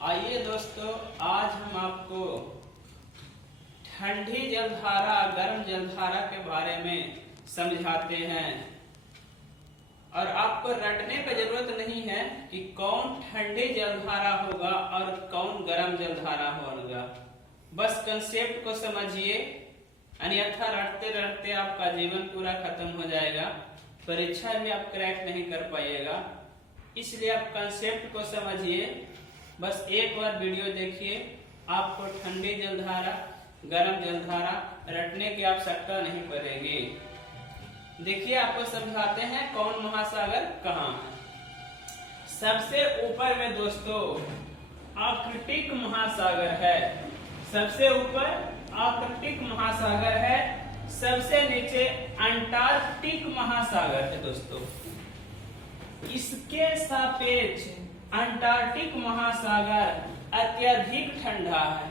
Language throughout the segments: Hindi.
आइए दोस्तों, आज हम आपको ठंडी जलधारा गर्म जलधारा के बारे में समझाते हैं। और आपको रटने की जरूरत नहीं है कि कौन ठंडी जलधारा होगा और कौन गर्म जलधारा होगा। बस कंसेप्ट को समझिए, अन्यथा रटते रटते आपका जीवन पूरा खत्म हो जाएगा, परीक्षा में आप क्रैक नहीं कर पाइएगा। इसलिए आप कंसेप्ट को समझिए, बस एक बार वीडियो देखिए, आपको ठंडी जलधारा गर्म जलधारा रटने की आवश्यकता नहीं पड़ेगी। देखिए, आपको समझाते हैं कौन महासागर कहाँ है। सबसे ऊपर में दोस्तों आर्कटिक महासागर है, सबसे ऊपर आर्कटिक महासागर है, सबसे नीचे अंटार्कटिक महासागर है। दोस्तों, इसके सापेक्ष अंटार्कटिक महासागर अत्यधिक ठंडा है।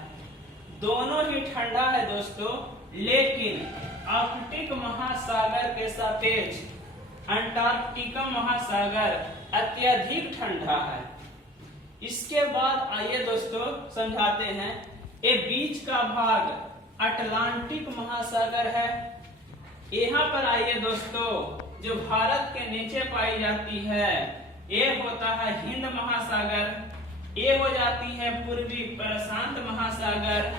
दोनों ही ठंडा है दोस्तों, लेकिन आर्कटिक महासागर के सापेक्ष अंटार्कटिका महासागर अत्यधिक ठंडा है। इसके बाद आइए दोस्तों समझाते हैं, ये बीच का भाग अटलांटिक महासागर है। यहाँ पर आइए दोस्तों, जो भारत के नीचे पाई जाती है ये होता है हिंद महासागर, ये हो जाती है पूर्वी प्रशांत महासागर,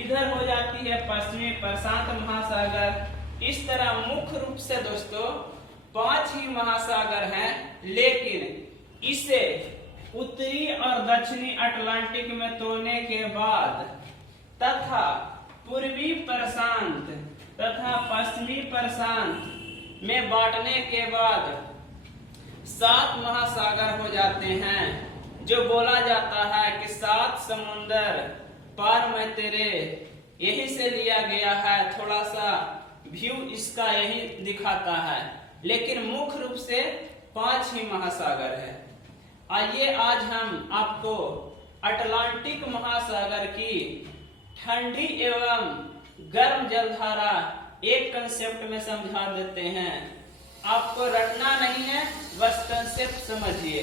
इधर हो जाती है पश्चिमी प्रशांत महासागर। इस तरह मुख्य रूप से दोस्तों 5 ही महासागर हैं, लेकिन इसे उत्तरी और दक्षिणी अटलांटिक में तोड़ने के बाद तथा पूर्वी प्रशांत तथा पश्चिमी प्रशांत में बांटने के बाद 7 महासागर हो जाते हैं, जो बोला जाता है कि 7 समुंदर पार में तेरे। यही से लिया गया है, थोड़ा सा व्यू इसका यही दिखाता है, लेकिन मुख्य रूप से 5 ही महासागर है। आइए आज हम आपको अटलांटिक महासागर की ठंडी एवं गर्म जलधारा एक कंसेप्ट में समझा देते हैं। आपको रटना नहीं है, बस कंसेप्ट समझिए।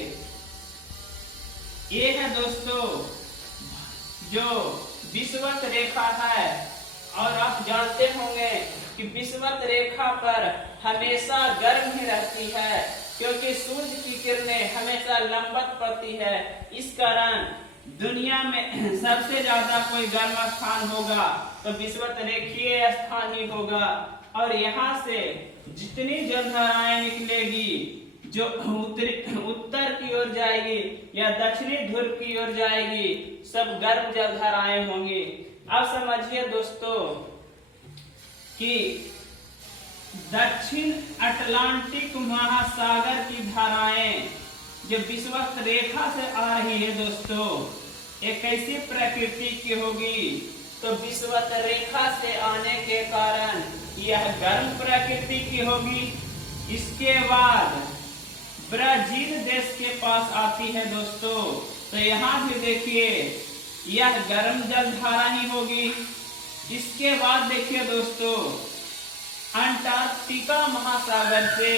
ये है दोस्तों जो विषुवत रेखा है, और आप जानते होंगे कि विषुवत रेखा पर हमेशा गर्म ही रहती है, क्योंकि सूर्य की किरणें हमेशा लंबवत पड़ती है। इस कारण दुनिया में सबसे ज्यादा कोई गर्म स्थान होगा तो विषुवत रेखीय स्थान ही होगा। और यहाँ से जितनी जलधाराएं निकलेगी, जो उत्तर की ओर जाएगी या दक्षिणी ध्रुव की ओर जाएगी, सब गर्म जलधाराएं होंगी। अब समझिए दोस्तों कि दक्षिण अटलांटिक महासागर की धाराएं जो विषुवत रेखा से आ रही है दोस्तों, एक कैसी प्रकृति की होगी, तो विषुवत रेखा से आने के कारण यह गर्म प्रकृति की होगी। इसके बाद ब्राजील देश के पास आती है दोस्तों, तो यहाँ भी देखिए यह गर्म जलधारा ही होगी। इसके बाद देखिए दोस्तों अंटार्कटिका महासागर से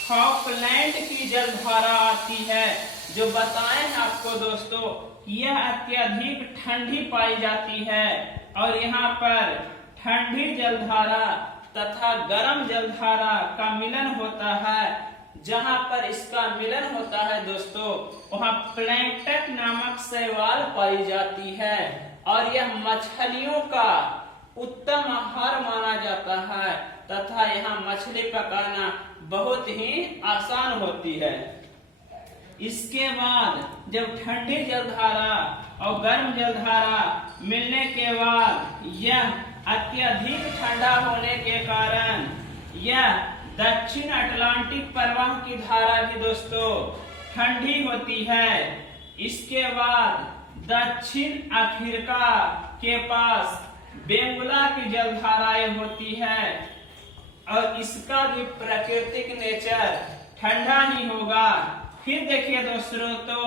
फॉकलैंड की जलधारा आती है, जो बताए हैं आपको दोस्तों यह अत्यधिक ठंडी पाई जाती है। और यहाँ पर ठंडी जलधारा तथा गर्म जलधारा का मिलन होता है। जहाँ पर इसका मिलन होता है दोस्तों, वहाँ प्लैंक्टन नामक शैवाल पाई जाती है, और यह मछलियों का उत्तम आहार माना जाता है, तथा यहाँ मछली पकाना बहुत ही आसान होती है। इसके बाद जब ठंडी जलधारा और गर्म जलधारा मिलने के बाद यह अत्यधिक ठंडा होने के कारण यह दक्षिण अटलांटिक प्रवाह की धारा भी दोस्तों ठंडी होती है। इसके बाद दक्षिण अफ्रीका के पास बेंगुला की जलधाराएं होती है, और इसका भी प्राकृतिक नेचर ठंडा ही होगा। फिर देखिए दोस्तों, तो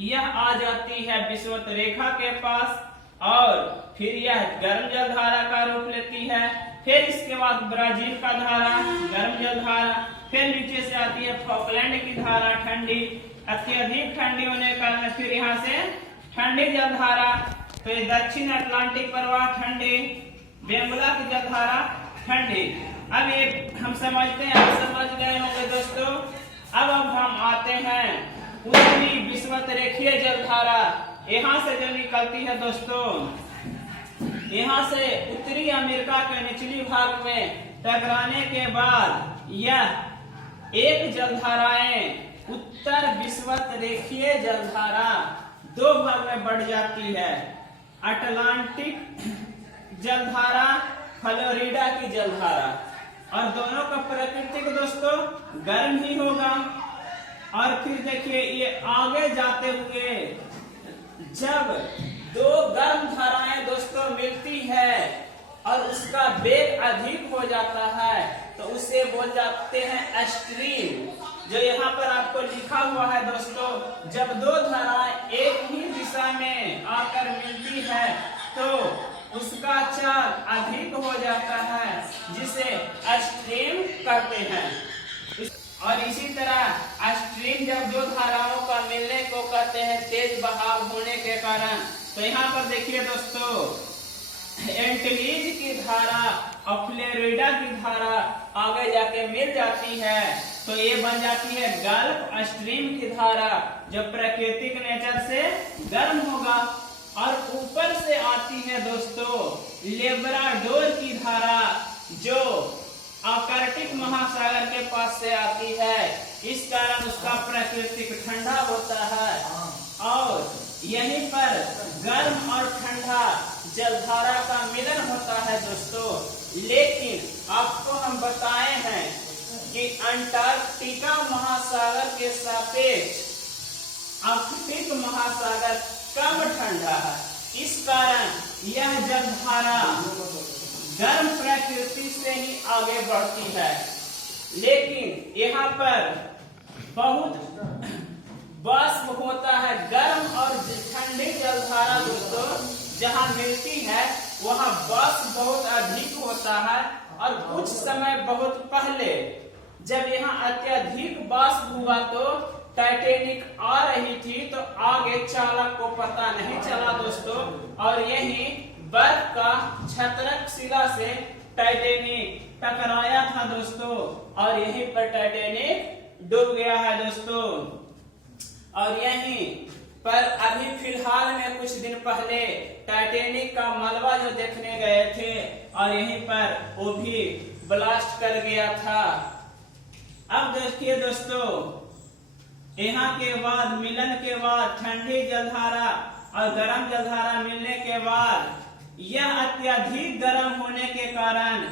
यह आ जाती है विषुवत रेखा के पास, और फिर यह गर्म जलधारा का रूप लेती है। फिर इसके बाद ब्राजील का धारा गर्म जलधारा, फिर नीचे से आती है फॉकलैंड की धारा ठंडी, अत्यधिक ठंडी होने के कारण फिर यहाँ से ठंडी जलधारा, तो ये दक्षिण अटलांटिक प्रवाह ठंडी, बेंगुला की जलधारा ठंडी। अब ये हम समझते हैं, आप समझ गए होंगे दोस्तों। अब हम आते हैं उत्तरी विषुवत रेखीय जलधारा। यहाँ से जो निकलती है दोस्तों, यहाँ से उत्तरी अमेरिका के निचली भाग में टकराने के बाद यह एक जलधाराएं उत्तर विषुवत रेखीय जलधारा दो भाग में बढ़ जाती है। अटलांटिक जलधारा, फ्लोरिडा की जलधारा, और दोनों का प्राकृतिक दोस्तों गर्म ही होगा। और फिर देखिए ये आगे जाते हुए जब दो गर्म धाराएं दोस्तों मिलती है और उसका वेग अधिक हो जाता है तो उसे बोल जाते हैं स्ट्रीम। जो यहाँ पर आपको लिखा हुआ है दोस्तों, जब दो धाराएं एक ही दिशा में आकर मिलती है तो उसका चाल अधिक हो जाता है, जिसे स्ट्रीम कहते हैं। और इसी तरह स्ट्रीम जब दो धाराओं का मिलने को कहते हैं तेज बहाव होने के कारण। तो यहाँ पर देखिए दोस्तों, एंटलीज की धारा और फ्लोरिडा की धारा आगे जाके मिल जाती है तो ये बन जाती है गल्फ स्ट्रीम की धारा, जो प्राकृतिक नेचर से गर्म होगा। और ऊपर से आती है दोस्तों लेब्राडोर की धारा, जो आर्कटिक महासागर के पास से आती है। इस कारण उसका प्राकृतिक ठंडा होता है और यहीं पर गर्म और ठंडा जलधारा का मिलन होता है दोस्तों। लेकिन आपको हम बताए हैं कि अंटार्कटिका महासागर के सापेक्ष आर्कटिक महासागर कम ठंडा है। इस कारण यह जलधारा गर्म प्रकृति से ही आगे बढ़ती है। लेकिन यहाँ पर बहुत वाष्प होता है। गर्म और ठंडी जलधारा दोस्तों जहाँ मिलती है वहाँ वाष्प बहुत अधिक होता है। और कुछ समय बहुत पहले जब यहाँ अत्यधिक वाष्प हुआ तो टाइटैनिक आ रही थी, तो आगे चालक को पता नहीं चला दोस्तों, और यही बर्फ का छत्रक शिला से टाइटैनिक टकराया था दोस्तों, और यहीं पर टाइटैनिक डूब गया है दोस्तों। और यहीं पर अभी फिलहाल में कुछ दिन पहले टाइटैनिक का मलबा जो देखने गए थे और यहीं पर वो भी ब्लास्ट कर गया था। अब देखिए दोस्तों, यहाँ के बाद मिलन के बाद ठंडी जलधारा और गर्म जलधारा मिलने के बाद यह अत्यधिक गर्म होने के कारण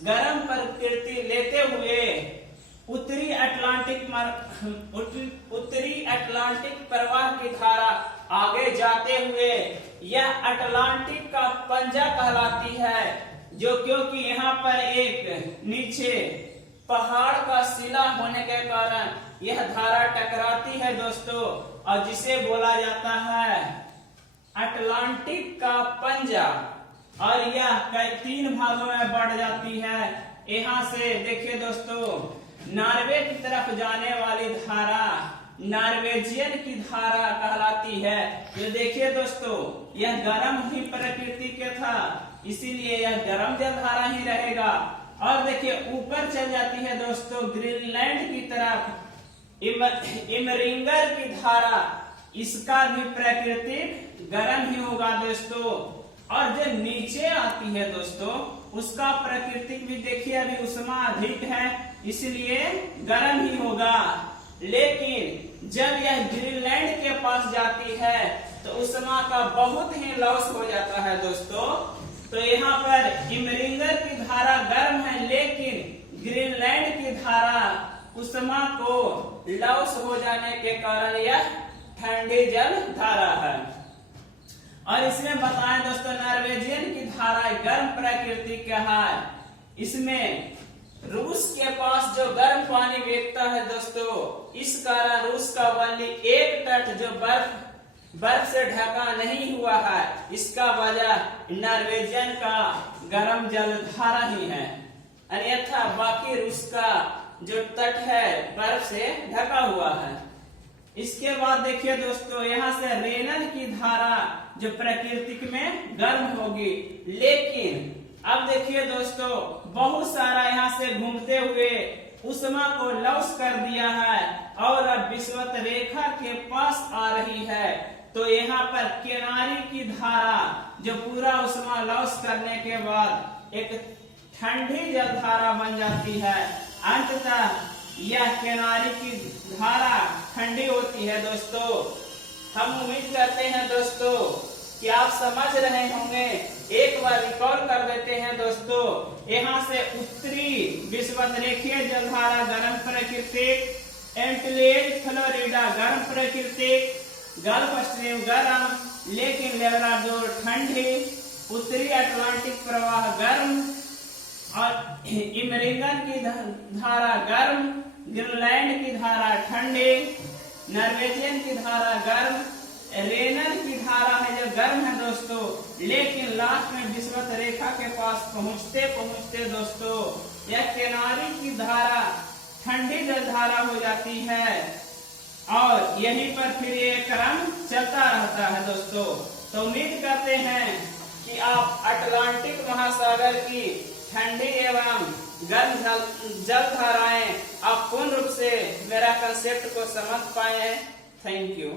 गर्म प्रकृति लेते हुए उत्तरी अटलांटिक प्रवाह की धारा आगे जाते हुए यह अटलांटिक का पंजा कहलाती है। जो क्योंकि यहाँ पर एक नीचे पहाड़ का शिला होने के कारण यह धारा टकराती है दोस्तों, और जिसे बोला जाता है अटलांटिक का पंजा। और यह कई 3 भागों में बढ़ जाती है। यहाँ से देखिए दोस्तों, नॉर्वे की तरफ जाने वाली धारा नॉर्वेजियन की धारा कहलाती है। ये देखिए दोस्तों, यह गर्म ही प्रकृति के था, इसीलिए यह गर्म जलधारा ही रहेगा। और देखिए ऊपर चल जाती है दोस्तों ग्रीनलैंड की तरफ इमरिंगर की धारा, इसका भी प्राकृतिक गर्म ही होगा दोस्तों। और जो नीचे आती है दोस्तों उसका प्राकृतिक भी देखिए अभी उष्मा अधिक है, इसलिए गर्म ही होगा। लेकिन जब यह ग्रीनलैंड के पास जाती है तो उष्मा का बहुत ही लॉस हो जाता है दोस्तों। तो यहाँ पर इमरिंगर की धारा गर्म है, लेकिन ग्रीनलैंड की धारा उष्मा को लॉस हो जाने के कारण यह ठंडी जल धारा है। और इसमें बताएं दोस्तों, नॉर्वेजियन की धारा गर्म प्रकृति का है। इसमें रूस के पास जो गर्म पानी बेचता है दोस्तों, इस कारण रूस का वनली एक तट जो बर्फ से ढका नहीं हुआ है, इसका वजह नॉर्वेजियन का गर्म जलधारा ही है। अन्यथा बाकी रूस का जो तट है बर्फ से ढका हुआ है। इसके बाद देखिए दोस्तों, यहाँ से रेनन की धारा जो प्रकृति में गर्म होगी, लेकिन अब देखिए दोस्तों, बहुत सारा यहाँ से घूमते हुए उष्मा को लॉस कर दिया है और अब विषुवत रेखा के पास आ रही है। तो यहाँ पर किनारी की धारा जो पूरा उष्मा लॉस करने के बाद एक ठंडी जल धारा बन जाती है। अंततः यह किनारी की धारा ठंडी होती है। दोस्तों, हम उम्मीद करते हैं दोस्तों कि आप समझ रहे होंगे। एक बार रिकॉल कर देते हैं दोस्तों। यहाँ से उत्तरी विषुवत रेखीय जलधारा गर्म प्राकृतिक, एंटिलेज फ्लोरिडा गर्म प्राकृतिक, गल्फ स्ट्रीम गर्म लेकिन लेब्राडोर ठंडी, उत्तरी अटलांटिक प्रवाह गर्म और इमरिंगन की धारा गर्म, ग्रीनलैंड की धारा ठंडी, नॉर्वेजियन की धारा गर्म, रेनन की धारा है जो गर्म है दोस्तों, लेकिन लास्ट में विषुवत रेखा के पास पहुंचते पहुंचते दोस्तों यह किनारी की धारा ठंडी जल धारा हो जाती है और यहीं पर फिर ये क्रम चलता रहता है दोस्तों। तो उम्मीद करते हैं कि आप अटलांटिक महासागर की ठंडी एवं गर्म जल धाराएं आप पूर्ण रूप से मेरा कंसेप्ट को समझ पाए हैं। Thank you.